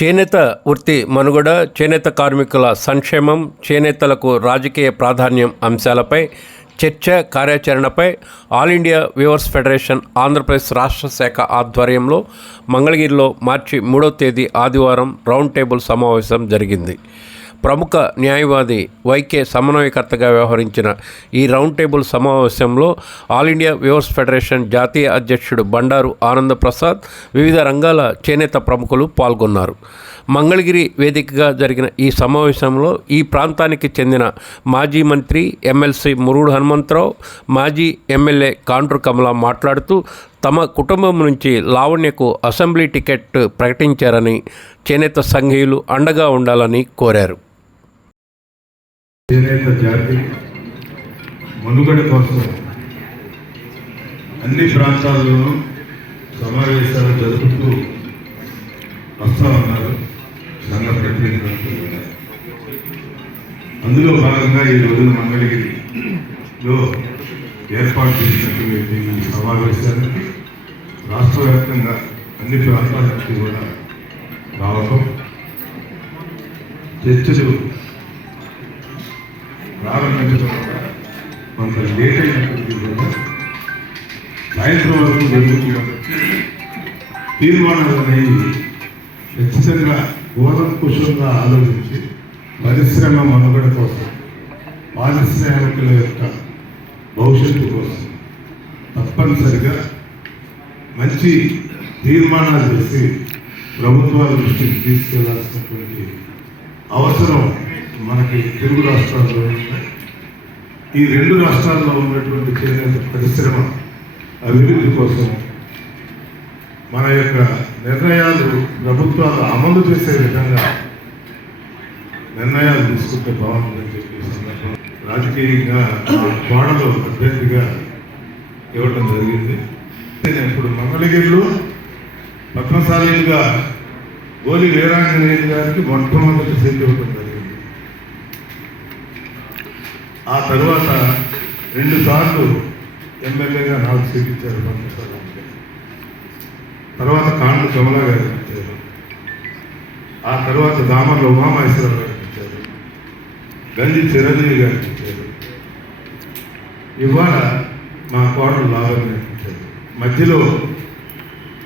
చేనేత వృత్తి మనుగడ చేనేత కార్మికుల సంక్షేమం చేనేతలకు రాజకీయ ప్రాధాన్యం అంశాలపై చర్చ కార్యాచరణపై all India viewers federation Andhra Pradesh రాష్ట్ర శాఖ ఆధ్వర్యంలో మంగళగిరిలో మార్చి మూడో తేదీ ఆదివారం రౌండ్ టేబుల్ సమావేశం జరిగింది. ప్రముఖ న్యాయవాది వైకే సమన్వయకర్తగా వ్యవహరించిన ఈ రౌండ్ టేబుల్ సమావేశంలో ఆల్ ఇండియా వ్యూవర్స్ ఫెడరేషన్ జాతీయ అధ్యక్షుడు బండారు ఆనందప్రసాద్ వివిధ రంగాల చేనేత ప్రముఖులు పాల్గొన్నారు. మంగళగిరి వేదికగా జరిగిన ఈ సమావేశంలో ఈ ప్రాంతానికి చెందిన మాజీ మంత్రి ఎమ్మెల్సీ మురుడు హనుమంతరావు మాజీ ఎమ్మెల్యే కాండ్రు కమల మాట్లాడుతూ తమ కుటుంబం నుంచి లావణ్యకు అసెంబ్లీ టికెట్ ప్రకటించారని చేనేత సంఘీయులు అండగా ఉండాలని కోరారు. చేనేత జాతి మనుగడ కోసం అన్ని ప్రాంతాల్లోనూ సమావేశాలు జరుపుతూ వస్తా ఉన్నారు. సంఘ ప్రతినిధులు అందులో భాగంగా ఈ రోజున మంగళగిరిలో ఏర్పాటు చేసినటువంటి ఈ సమావేశానికి రాష్ట్ర వ్యాప్తంగా అన్ని ప్రాంతాల నుంచి కూడా రావటం. చర్చలు ప్రారంభించడం వల్ల కొంత లేట్ అయినప్పటికీ కూడా సాయంత్రం వరకు జరుగుతుంది కాబట్టి తీర్మానాలు ఖచ్చితంగా కూలంకుషంగా ఆలోచించి పరిశ్రమ మనుగడ కోసం పారిశ్రామికుల యొక్క భవిష్యత్తు కోసం తప్పనిసరిగా మంచి తీర్మానాలు చేసి ప్రభుత్వాల దృష్టికి తీసుకెళ్ళాల్సినటువంటి అవసరం మనకి తెలుగు రాష్ట్రాల్లో ఈ రెండు రాష్ట్రాల్లో ఉన్నటువంటి చేనేత పరిశ్రమ అభివృద్ధి కోసం మన యొక్క నిర్ణయాలు ప్రభుత్వాలు అమలు చేసే విధంగా నిర్ణయాలు తీసుకుంటే బాగుంటుందని చెప్పి రాజకీయంగా కోడలో అభ్యర్థిగా ఇవ్వటం జరిగింది. నేను ఇప్పుడు మంగళగిరిలో పద్మశాలీలుగా గోలి వీరాంజనేయులు గారికి మొట్టమొదటి సీట్ ఇవ్వటం జరిగింది. ఆ తర్వాత రెండు సార్లు ఎమ్మెల్యేగా నాకు సీట్ ఇచ్చారు తర్వాత కాండు కమలా గారు ఇచ్చారు. ఆ తర్వాత దామర్ల ఉమామహేశ్వరరావు గారికి ఇచ్చారు. గంజి చిరంజీవి గారికి ఇచ్చారు. ఇవాళ మా కోడలు లాభం ఇచ్చారు. మధ్యలో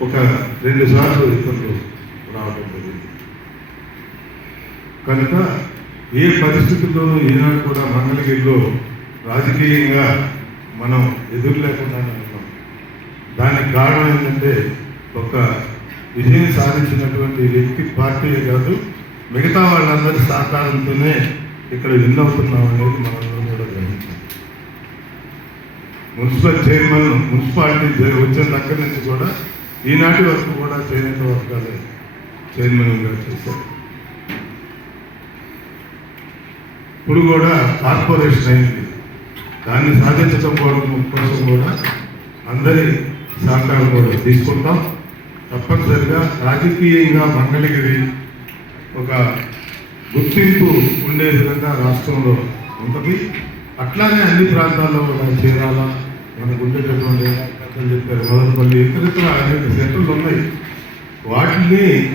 ఒక రెండు సార్లు ఇతరులు రావడం జరిగింది. కనుక ఏ పరిస్థితుల్లోనూ ఈనాడు కూడా మంగళగిరిలో రాజకీయంగా మనం ఎదురు లేకుండానే ఉన్నాం. దానికి కారణం ఏంటంటే ఒక విజయం సాధించినటువంటి వ్యక్తి పార్టీ కాదు మిగతా వాళ్ళందరి సహకారంతోనే ఇక్కడ విన్ అవుతున్నాం అనేది మనందరం కూడా గ్రహించాం. మున్సిపల్ చైర్మన్ మున్సిపాలిటీ వచ్చిన దగ్గర నుంచి కూడా ఈనాటి వరకు కూడా చేనేత వర్గాలే చైర్మన్గా చేశారు. ఇప్పుడు కూడా కార్పొరేషన్ అయింది. దాన్ని సాధించడం కూడా కోసం కూడా అందరి సహకారం కూడా తీసుకుంటాం. తప్పనిసరిగా రాజకీయంగా మంగళగిరి ఒక గుర్తింపు ఉండే విధంగా రాష్ట్రంలో ఉంటుంది. అట్లానే అన్ని ప్రాంతాల్లో కూడా చేరాలా. మనకు ఉండేటటువంటి పెద్దలు చెప్పారు. మొదలుపల్లి ఇతరితర అనేక సెంటర్లు ఉన్నాయి. వాటిని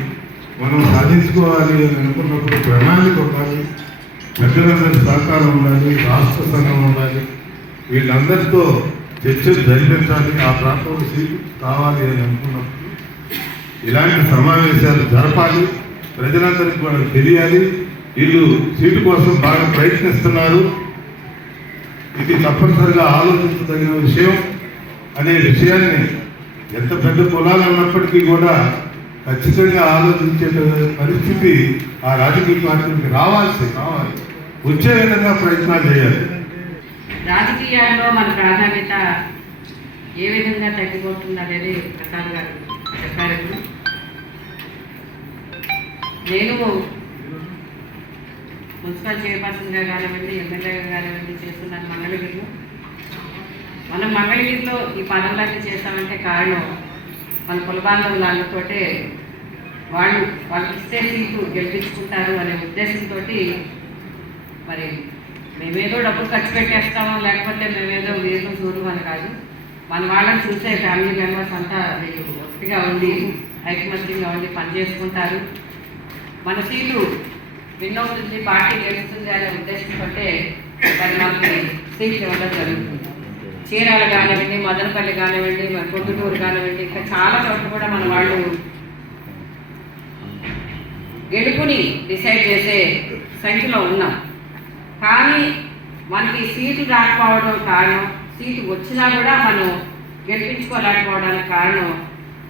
మనం సాధించుకోవాలి అని అనుకున్నప్పుడు ప్రణాళిక ఉండాలి. పెద్దలందరి సహకారం ఉండాలి రాష్ట్ర సంఘం ఉండాలి. వీళ్ళందరితో చర్చలు జరిపించాలి ఆ ప్రాంతంలో సీటు కావాలి అని అనుకున్నప్పుడు ఇలాంటి సమావేశాలు జరపాలి. ప్రజలందరికీ కూడా తెలియాలి. వీళ్ళు సీటు కోసం బాగా ప్రయత్నిస్తున్నారు. ఇది తప్పనిసరిగా ఆలోచించదగిన విషయం. అనే విషయాన్ని ఎంత పెద్ద కులాలు ఉన్నప్పటికీ కూడా ఖచ్చితంగా ఆలోచించే పరిస్థితి ఆ రాజకీయ పార్టీకి రావాల్సి కావాలి వచ్చే విధంగా ప్రయత్నాలు చేయాలి. రాజకీయాల్లో మన ప్రాధాన్యత ఏ విధంగా తగ్గిపోతుంది అనేది ప్రసాద్ గారు చెప్పారు నేను మున్సిపల్ చైర్పర్సన్గా కానివ్వండి ఎమ్మెల్యేగా కానివ్వండి చేస్తున్నాను మంగళగిరిలో. మనం మంగళగిరిలో ఈ పనులన్నీ చేస్తామంటే కారణం మన కులబాంధవులు వాళ్ళతోటే వాళ్ళు వాళ్ళకి ఇస్తే సీటు గెలిపించుకుంటారు అనే ఉద్దేశంతో మరి మేమేదో డబ్బులు ఖర్చు పెట్టేస్తాము? లేకపోతే మేమేదో వీరు చూడు అని కాదు. మన వాళ్ళని చూసే ఫ్యామిలీ మెంబర్స్ అంతా వీళ్ళు ఒకటిగా ఉండి ఐకమత్యంగా ఉండి పని చేసుకుంటారు. మన సీట్లు విన్ అవుతుంది పార్టీ గెలుస్తుంది అనే ఉద్దేశంతో మరి మనకి సీట్లు ఇవ్వడం జరుగుతుంది. చీరాలు కానివ్వండి మదనపల్లి కానివ్వండి మరి పొద్దుటూరు కానివ్వండి ఇంకా చాలా చోట్ల కూడా మన వాళ్ళు గెలుపుని డిసైడ్ చేసే సంఖ్యలో ఉన్నాం. కానీ మనకి సీటు రాకపోవడం కారణం సీటు వచ్చినా కూడా మనం గెలిపించుకోలేకపోవడానికి కారణం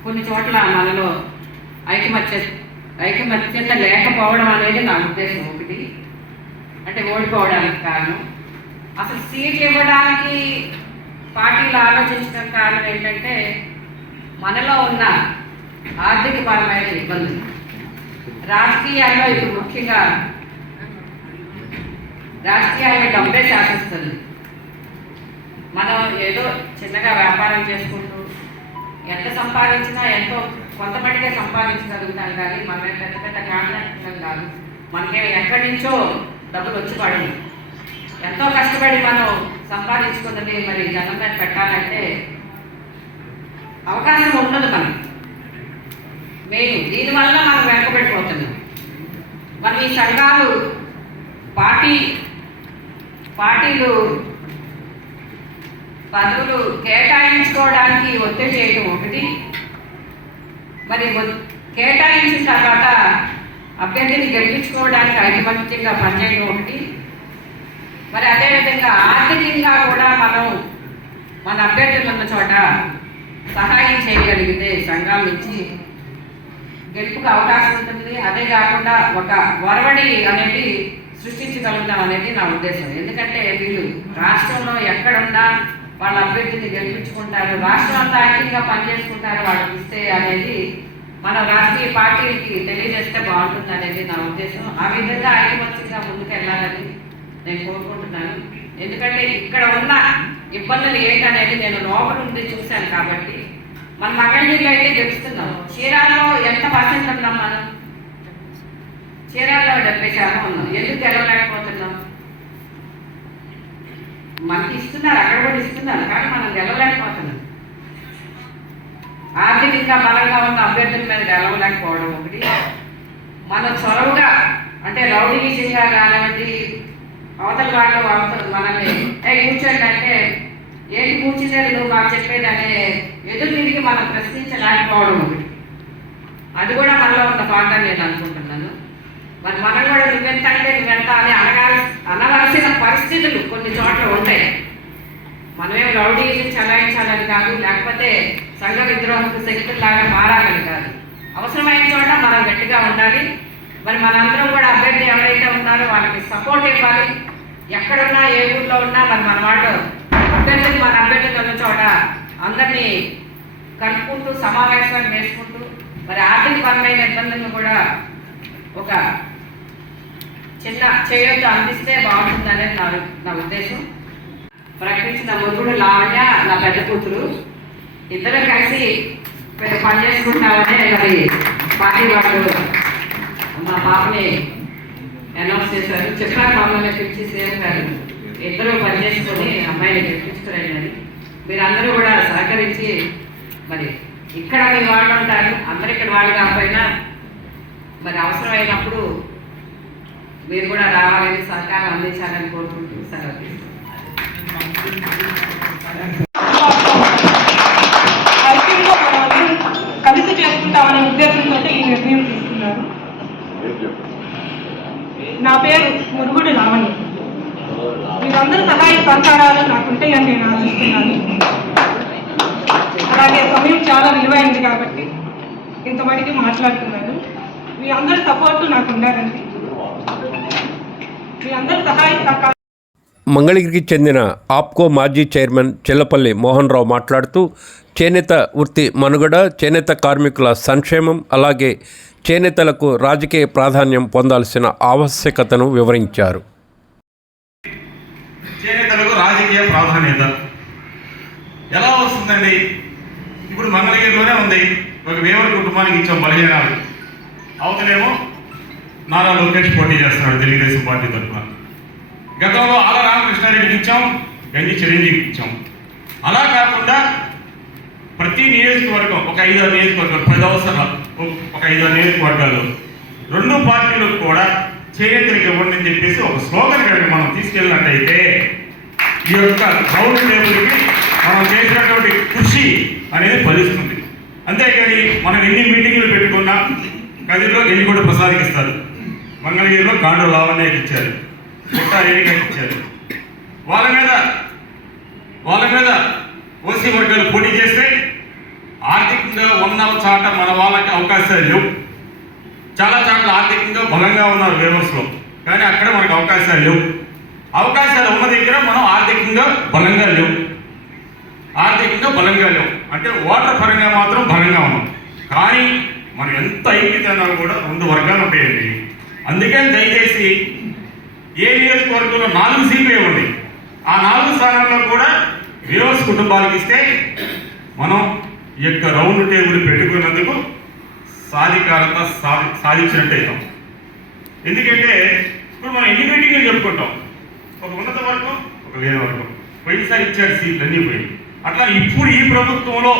కొన్ని చోట్ల మనలో ఐకమత్య ఐకమత్యత లేకపోవడం అనేది నా ఉద్దేశం ఒకటి. అంటే ఓడిపోవడానికి కారణం. అసలు సీట్లు ఇవ్వడానికి పార్టీలు ఆలోచించడం కారణం ఏంటంటే మనలో ఉన్న ఆర్థికపరమైన ఇబ్బందులు. రాజకీయాల్లో ఇప్పుడు ముఖ్యంగా రాజకీయ డబ్బే శాసిస్తుంది. మనం ఏదో చిన్నగా వ్యాపారం చేసుకుంటూ ఎంత సంపాదించినా ఎంతో కొంత మటుకే సంపాదించగలుగుతాం కానీ మనం పెద్ద పెద్ద కాంట్రాక్టులం కాదు. మనకి ఎక్కడి నుంచో డబ్బులు వచ్చి పడవు. ఎంతో కష్టపడి మనం సంపాదించుకున్నది మరి జనం మీద పెట్టాలంటే అవకాశం ఉండదు మనం మెయిన్ దీనివల్ల మనం వెనకబడిపోతున్నాం. మరి ఈ సంఘాలు పార్టీ పార్టీలు పదవులు కేటాయించుకోవడానికి ఒత్తిడి చేయడం ఒకటి. మరి కేటాయించిన తర్వాత అభ్యర్థిని గెలిపించుకోవడానికి ఐకమత్యంగా పనిచేయడం ఒకటి. మరి అదేవిధంగా ఆర్థికంగా కూడా మనం మన అభ్యర్థులు ఉన్న చోట సహాయం చేయగలిగితే సంఘాల నుంచి గెలుపుకు అవకాశం ఉంటుంది. అదే కాకుండా ఒక వరవడి అనేది సృష్టించగలుగుతాం అనేది నా ఉద్దేశం. ఎందుకంటే వీళ్ళు రాష్ట్రంలో ఎక్కడున్నా వాళ్ళ అభ్యర్థిని గెలిపించుకుంటారు రాష్ట్రం అంతా యాక్టివ్గా పనిచేసుకుంటారు వాళ్ళకి ఇస్తే అనేది మన రాజకీయ పార్టీకి తెలియజేస్తే బాగుంటుంది అనేది నా ఉద్దేశం. ఆ విధంగా ఐకమత్యంగా ముందుకు వెళ్ళాలని నేను కోరుకుంటున్నాను. ఎందుకంటే ఇక్కడ ఉన్న ఇబ్బందులు ఏంటనేది నేను లోపల ఉండి చూశాను కాబట్టి మన మంగళగిరిలో అయితే గెలుస్తున్నాం. చీరాల్లో ఎంత పర్సెంట్ ఉన్నాం మనం? చీరాల్లో డెబ్బై శాతం ఉన్నాం ఎందుకు గెలవలేకపోతున్నాం? మనకి ఇస్తున్నారు అక్కడ కూడా ఇస్తున్నారు కానీ మనం గెలవలేకపోతున్నాం. ఆర్థికంగా బలంగా ఉన్న అభ్యర్థుల మీద గెలవలేకపోవడం ఒకటి. మన చొరవగా అంటే రౌడీజంగా కానివ్వండి అవతల వాళ్ళు అవతల మనల్ని ఏ కూర్చోండి అంటే ఏంటి కూర్చునేది నువ్వు మాకు చెప్పేది అనే ఎదురు తిరిగి మనం ప్రశ్నించలేకపోవడం ఒకటి. అది కూడా మనలో ఉన్న పాట నేను అనుకుంటున్నాను. మరి మనం కూడా నువ్వెంత అంటే నువ్వెంత అని అనగాలి అనవలసిన పరిస్థితులు కొన్ని చోట్ల ఉంటాయి. మనమేం రౌడీని చలాయించాలని కాదు లేకపోతే సంఘ విద్రోహకు శక్తుల్లాగా మారాలని కాదు. అవసరమైన చోట మనం గట్టిగా ఉండాలి. మరి మనందరం కూడా అభ్యర్థి ఎవరైతే ఉన్నారో వాళ్ళకి సపోర్ట్ ఇవ్వాలి. ఎక్కడున్నా ఏ ఊర్లో ఉన్నా మరి మన వాళ్ళు అభ్యర్థులు మన అభ్యర్థులు ఉన్న చోట అందరినీ కలుపుకుంటూ సమావేశాలు వేసుకుంటూ మరి ఆర్థిక పరమైన ఇబ్బందులను కూడా ఒక చిన్న చేయొద్దు అందిస్తే బాగుంటుంది అనేది నా నా ఉద్దేశం. ప్రకటించిన ముగ్గురు లావణ్య నా పెద్ద కూతురు. ఇద్దరు కలిసి పని చేసుకుంటామనే మరి పార్టీ వాళ్ళు మా పాపని అనౌన్స్ చేశారు. చెప్పారు మమ్మల్ని పిలిచి సేమ్ ఇద్దరు పని చేసుకొని అమ్మాయిని గెలిపించుకురండి. మీరందరూ కూడా సహకరించి మరి ఇక్కడ మీ వాళ్ళు ఉంటారు అందరు ఇక్కడ వాళ్ళు కాకపోయినా మరి అవసరమైనప్పుడు మీరు కూడా రావాలని సహకారం అందించాలని కోరుకుంటూ సెలవు కలిసి చేసుకుంటామనే ఉద్దేశంతో ఈ నిర్ణయం తీసుకున్నారు. నా పేరు మురుగుడు రావణి మీరందరూ సహాయ సహకారాలు నాకుంటాయని నేను ఆశిస్తున్నాను. అలాగే సమయం చాలా విలువైంది కాబట్టి ఇంతమటికి మాట్లాడుతున్నాను మీ అందరి సపోర్టు నాకు ఉండాలండి మీ అందరి సహాయ సహకారం మంగళగిరికి చెందిన ఆప్కో మాజీ చైర్మన్ చెల్లపల్లి మోహన్ రావు మాట్లాడుతూ చేనేత వృత్తి మనుగడ చేనేత కార్మికుల సంక్షేమం అలాగే చేనేతలకు రాజకీయ ప్రాధాన్యం పొందాల్సిన ఆవశ్యకతను వివరించారు. చేనేతలకు రాజకీయ ప్రాధాన్యత ఎలా వస్తుందండి? ఇప్పుడు మంగళగిరిలోనే ఉంది. ఒక వేవర్ కుటుంబానికి ఇచ్చాం బలహీనాలు అవుతలేమో నారా లోకేష్ పోటీ చేస్తున్నాడు తెలుగుదేశం పార్టీ తరఫున. గతంలో ఆల రామకృష్ణారెడ్డికి ఇచ్చాం గంజి చిరంజీవికి ఇచ్చాం. అలా కాకుండా ప్రతి నియోజకవర్గం ఒక ఐదారు నియోజకవర్గాలు పది అవసరాలు ఒక ఐదారు నియోజకవర్గాలు రెండు పార్టీలకు కూడా చేనేతలకు ఇవ్వండి అని చెప్పేసి ఒక స్లోగన్ కనుక మనం తీసుకెళ్ళినట్టయితే ఈ యొక్క రౌండ్ టేబుల్కి మనం చేసినటువంటి కృషి అనేది ఫలిస్తుంది. అంతేకాని మనం ఎన్ని మీటింగ్లు పెట్టుకున్నా గదిలో ఎన్ని కూడా ప్రసాదిస్తారు మంగళగిరిలో కాండు లావణ్యకి ఇచ్చారు. పుట్ట ఇచ్చారు. వాళ్ళ మీద వాళ్ళ మీద ఓసీ వర్గాలు పోటీ చేస్తే ఆర్థికంగా ఉన్న చాట మన వాళ్ళకి అవకాశాలు లేవు. చాలా చాట్ల ఆర్థికంగా బలంగా ఉన్నారు వేవర్స్లో కానీ అక్కడ మనకు అవకాశాలు లేవు. అవకాశాలు ఉన్న దగ్గర మనం ఆర్థికంగా బలంగా లేవు. ఆర్థికంగా బలంగా లేవు. అంటే ఓటర్ పరంగా మాత్రం బలంగా ఉన్నాం. కానీ మనం ఎంత ఐక్యతనా కూడా రెండు వర్గాలు ఉంటాయండి. అందుకని దయచేసి ఏ నియోజకవర్గంలో నాలుగు సీట్లు ఇవ్వండి. ఆ నాలుగు స్థానాల్లో కూడా వేవర్స్ కుటుంబాలకు ఇస్తే మనం ఈ యొక్క రౌండ్ టేబుల్ పెట్టుకున్నందుకు సాధికారత సాధి సాధించినట్టు అవుతాం ఎందుకంటే ఇప్పుడు మనం ఎన్ని మీటింగ్లు చెప్పుకుంటాం ఒక ఉన్నత వర్గం ఒక లేని వర్గం. పోయినసారి ఇచ్చారు సీట్లు అన్నీ పోయి అట్లా ఇప్పుడు ఈ ప్రభుత్వంలో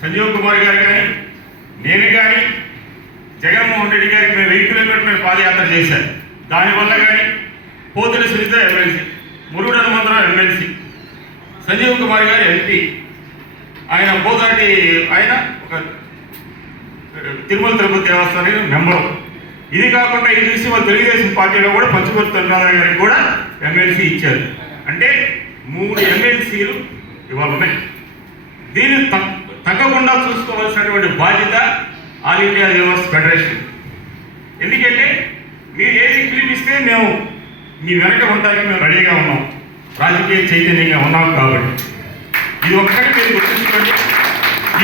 సంజీవ్ కుమార్ గారు కానీ నేను కానీ జగన్మోహన్ రెడ్డి గారికి మేము వెయ్యి కిలోమీటర్ మేము పాదయాత్ర చేశారు దానివల్ల కానీ Pothula Sunitha MLC Murudu Hanumantharao MLC Sanjeev Kumar garu MP ఆయన పోతాటి ఆయన ఒక తిరుమల తిరుపతి దేవస్థానం మెంబరు. ఇది కాకుండా ఇది చూసి మా తెలుగుదేశం పార్టీలో కూడా పంచుకొత్త రంగారావు గారికి కూడా ఎమ్మెల్సీ ఇచ్చారు. అంటే మూడు ఎమ్మెల్సీలు ఇవాళ ఉన్నాయి. దీన్ని తగ్గకుండా చూసుకోవాల్సినటువంటి బాధ్యత ఆల్ ఇండియా యూనివర్స్ ఫెడరేషన్. ఎందుకంటే మీరు ఏది పిలిపిస్తే మేము మీ వెనక ఉండడానికి మేము రెడీగా ఉన్నాం. రాజకీయ చైతన్యంగా ఉన్నాం కాబట్టి. ఇది ఒక్కటి మీరు గుర్తుంచుకోండి.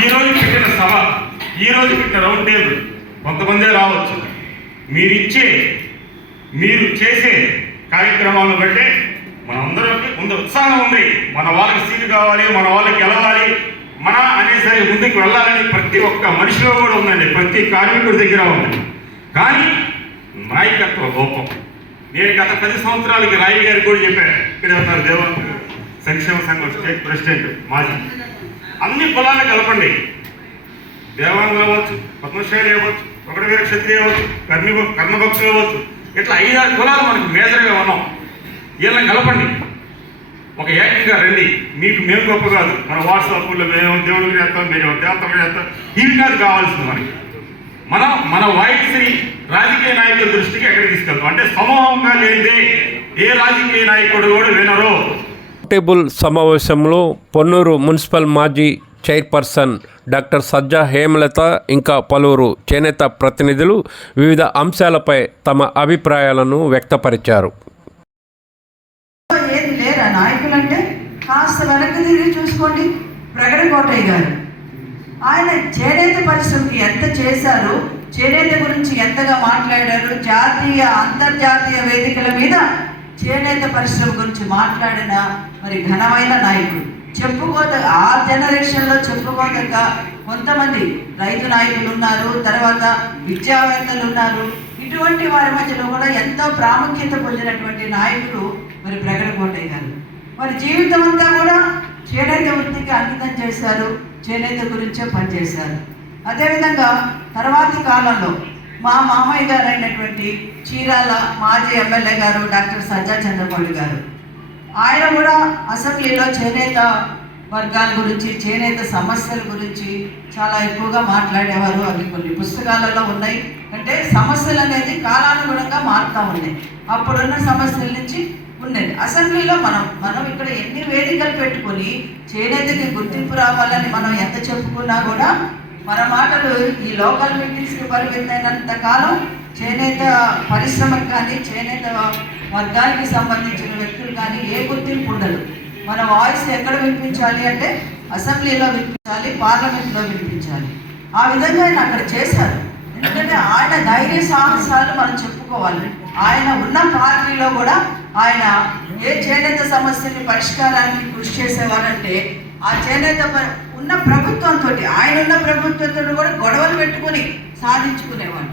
ఈ పెట్టిన సభ ఈ పెట్టిన రౌండ్ టేబుల్ కొంతమందే రావచ్చు. మీరిచ్చే మీరు చేసే కార్యక్రమాలను బట్టే మనందరికీ ముందు ఉత్సాహం ఉంది. మన వాళ్ళకి సీటు కావాలి మన వాళ్ళకి గెలవాలి. మన అనేసరి ముందుకు వెళ్ళాలని ప్రతి ఒక్క మనిషిలో కూడా ఉందండి. ప్రతి కార్మికుడి దగ్గర ఉంది కానీ నాయకత్వ లోపం. నేను గత పది సంవత్సరాలకి రాయి గారు కూడా చెప్పాను ఇక్కడ ఉన్నారు దేవ సంక్షేమ సంఘం స్టేట్ ప్రెసిడెంట్ మాజీ. అన్ని కులాలను కలపండి. దేవాంగులు అవ్వచ్చు పద్మశ్రేణి అవ్వచ్చు ఒకటి వేరే క్షత్రియ అవ్వచ్చు కర్మి కర్మభక్తులు అవ్వచ్చు. ఇట్లా ఐదారు కులాలు మనకు మేజర్గా ఉన్నాం. వీళ్ళని కలపండి. ఒక ఏకంగా రండి. మీకు మేము గొప్ప కాదు. మన వాట్సాప్లో మేము దేవుడికి చేస్తాం మేము దేవతలు చేస్తాం? ఇవి కాదు కావాల్సింది మనకి. మనం మన వాయిస్ని రాజకీయ నాయకుల దృష్టికి ఎక్కడ తీసుకెళ్తాం? అంటే సమూహంగా లేదే ఏ రాజకీయ నాయకుడు కూడా వినరు. టేబుల్ సమావేశంలో పొన్నూరు మున్సిపల్ మాజీ చైర్పర్సన్ డాక్టర్ సజ్జా హేమలత ఇంకా పలువురు చేనేత ప్రతినిధులు వివిధ అంశాలపై తమ అభిప్రాయాలను వ్యక్తపరిచారు ఏది లేరా నాయకులు అంటే కాస్త వెనక్కి తిరిగి చూసుకోండి. ప్రకట కోటయ్య గారు. ఆయన చేనేత పరిశ్రమకి ఎంత చేశారు చేనేత గురించి ఎంతగా మాట్లాడారు జాతీయ అంతర్జాతీయ వేదికల మీద చేనేత పరిశ్రమ గురించి మాట్లాడిన మరి ఘనమైన నాయకుడు. చెప్పుకోదగ్గ ఆ జనరేషన్లో చెప్పుకోదగ్గ కొంతమంది రైతు నాయకులు ఉన్నారు తర్వాత విద్యావేత్తలు ఉన్నారు. ఇటువంటి వారి మధ్యలో కూడా ఎంతో ప్రాముఖ్యత పొందినటువంటి నాయకుడు మరి ప్రగడ కోటయ్య గారు. వారి జీవితం అంతా కూడా చేనేత వృత్తికి అంకితం చేశారు. చేనేత గురించే పనిచేశారు అదేవిధంగా తర్వాతి కాలంలో మా మామయ్య గారు అయినటువంటి చీరాల మాజీ ఎమ్మెల్యే గారు డాక్టర్ సజ్జా చంద్రమౌళి గారు. ఆయన కూడా అసెంబ్లీలో చేనేత వర్గాల గురించి చేనేత సమస్యల గురించి చాలా ఎక్కువగా మాట్లాడేవారు. అవి కొన్ని పుస్తకాలలో ఉన్నాయి. అంటే సమస్యలు అనేది కాలానుగుణంగా మారుతూ ఉన్నాయి. అప్పుడున్న సమస్యల నుంచి ఉండేది అసెంబ్లీలో మనం మనం ఇక్కడ ఎన్ని వేదికలు పెట్టుకొని చేనేతకి గుర్తింపు రావాలని మనం ఎంత చెప్పుకున్నా కూడా మన మాటలు ఈ లోకల్ మీటింగ్స్కి పరిమితమైనంత కాలం చేనేత పరిశ్రమకు కానీ చేనేత వర్గానికి సంబంధించిన వ్యక్తులు కానీ ఏ గుర్తింపు ఉండదు. మన వాయిస్ ఎక్కడ వినిపించాలి అంటే అసెంబ్లీలో వినిపించాలి పార్లమెంట్లో వినిపించాలి. ఆ విధంగా ఆయన అక్కడ చేశారు. ఎందుకంటే ఆయన ధైర్య సాహసాలు మనం చెప్పుకోవాలి. ఆయన ఉన్న పార్టీలో కూడా ఆయన ఏ చేనేత సమస్యని పరిష్కారానికి కృషి చేసేవారంటే ఆ చేనేత ఉన్న ప్రభుత్వంతో ఆయన ఉన్న ప్రభుత్వంతో కూడా గొడవలు పెట్టుకొని సాధించుకునేవాడు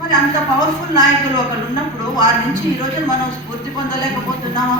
మరి అంత పవర్ఫుల్ నాయకులు ఒకరు ఉన్నప్పుడు వారి నుంచి ఈ రోజు మనం స్ఫూర్తి పొందలేకపోతున్నామా?